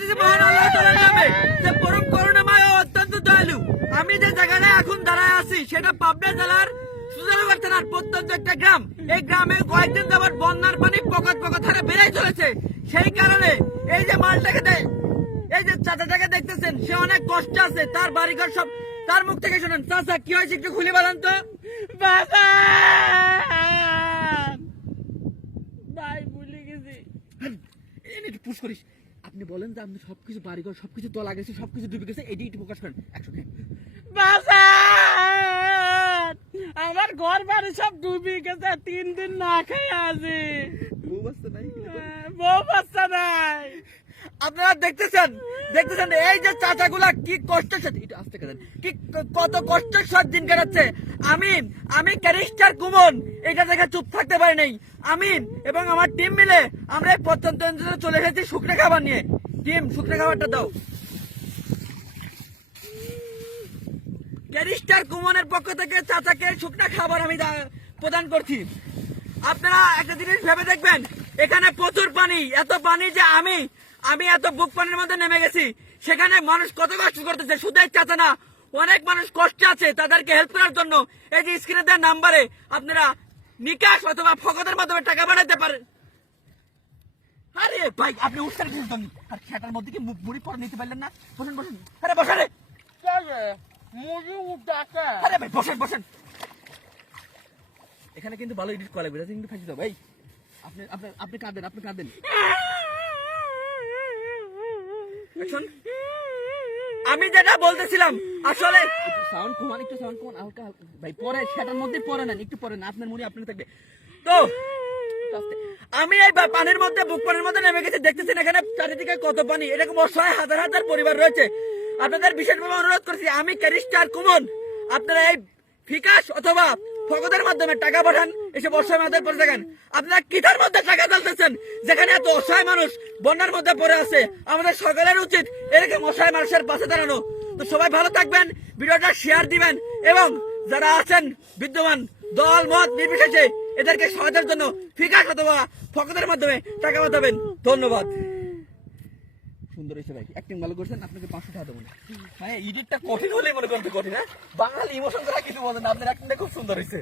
করতেছি মহান আল্লাহ তাআলার নামে, যে পরম করুণাময় ও অত্যন্ত দয়ালু। আমি যে জায়গায় এখন দাঁড়ায় আছি সেটা পাবনা জেলার সুজানগর থানার প্রত্যন্ত একটা গ্রাম। এই গ্রামে কয়েকদিন যাবত বন্যার পানি পকট পকট হারে বেড়েই চলেছে। সেই কারণে এই যে মালটাকে এই যে চাচাটাকে দেখতেছেন, সে অনেক কষ্ট আছে। তার বাড়িঘর সব তার মুখ থেকে শুনেন। চাচা কি হয়েছে একটু খুলে বলেন তো। ভাই ভুলে গেছি। একটু পুশ করিস। আপনি বলেন যে আপনি সবকিছু বাড়িঘর সবকিছু তলা গেছে, সবকিছু ডুবে গেছে, এটি একটু প্রকাশ করেন। একশো আমার ঘর বাড়ি সব ডুবে গেছে, 3 দিন না খেয়ে আছি। বউ বাচ্চা নাই? বউ বাচ্চা নাই। আপনারা দেখতেছেন এই যে চাচাগুলা কি কষ্টের সাথে, এটা আস্তে করেন, কি কত কষ্টের সাথে দিন কাটাচ্ছে। আমি ক্যারিস্টার কুমন এটা দেখে চুপ থাকতে পারি নাই। আমি এবং আমার টিম মিলে আমরা এই প্রত্যন্ত অঞ্চলে চলে এসেছি শুকনো খাবার নিয়ে। টিম, শুকনো খাবারটা দাও। ক্যারিস্টার কুমনের পক্ষ থেকে চাচাকে শুকনো খাবার আমি প্রদান করছি। আপনারা একটা জিনিস ভেবে দেখবেন, এখানে প্রচুর পানি, এত পানি যে আমি এত বুক পানির মধ্যে নেমে গেছি। সেখানে মানুষ কত কষ্ট করতেছে, শুধু এই চাচা না, অনেক মানুষ কষ্টে আছে। তাদেরকে হেল্প করার জন্য এই যে স্ক্রিনে দেওয়া নাম্বারে আপনারা নিকাশ অথবা ফকতের মাধ্যমে টাকা পাঠাতে পারেন। আরে ভাই, আপনি উঠতে পারছেন আর খেটার মধ্যে কি মুড়ি পরে নিতে পারলেন না? বসেন বসেন। আরে বসেন রে। আরে ভাই বসেন বসেন। এখানে কিন্তু ভালো এডিট করা লাগবে, কিন্তু ফাঁসি দাও ভাই। আপনি কাঁদেন। আমি যেটা বলতেছিলাম, আসলে সাউন্ড কমান, হালকা ভাই। পরে সেটার মধ্যে পরে নেন, একটু পরে না, আপনার মনে আপনার থাকবে তো। আমি এই পানির মধ্যে, বুক পানির মধ্যে নেমে গেছি। দেখতেছেন এখানে চারিদিকে কত পানি। এরকম অসহায় হাজার হাজার পরিবার রয়েছে। আপনাদের বিশেষভাবে অনুরোধ করছি, আমি ক্যারিস্টার কুমন, আপনারা এই বিকাশ অথবা ফকতের মাধ্যমে টাকা পাঠান। এসব অসহায় মানুষের পরে থাকেন। আপনারা কিটার মধ্যে টাকা তুলতেছেন যেখানে এত অসহায় মানুষ বন্যার মধ্যে পড়ে আছে। আমাদের সকলের উচিত এরকম অসহায় মানুষের পাশে দাঁড়ানো। তো সবাই ভালো থাকবেন, ভিডিওটা শেয়ার দিবেন এবং যারা আছেন বিদ্যমান দল মত নির্বিশেষে এদেরকে সহায়তার জন্য বিকাশ অথবা ফকতের মাধ্যমে টাকা পাঠাবেন। ধন্যবাদ। সুন্দর হয়েছে ভাই, অ্যাক্টিং ভালো করছেন। আপনাকে 500 টাকা দেবো। মানে এডিটটা কঠিন হলেই মনে করতে কঠিন, হ্যাঁ বাঙালি ইমোশন ছাড়া কিছু বলেন। আপনার অ্যাক্টিংটা খুব সুন্দর হয়েছে।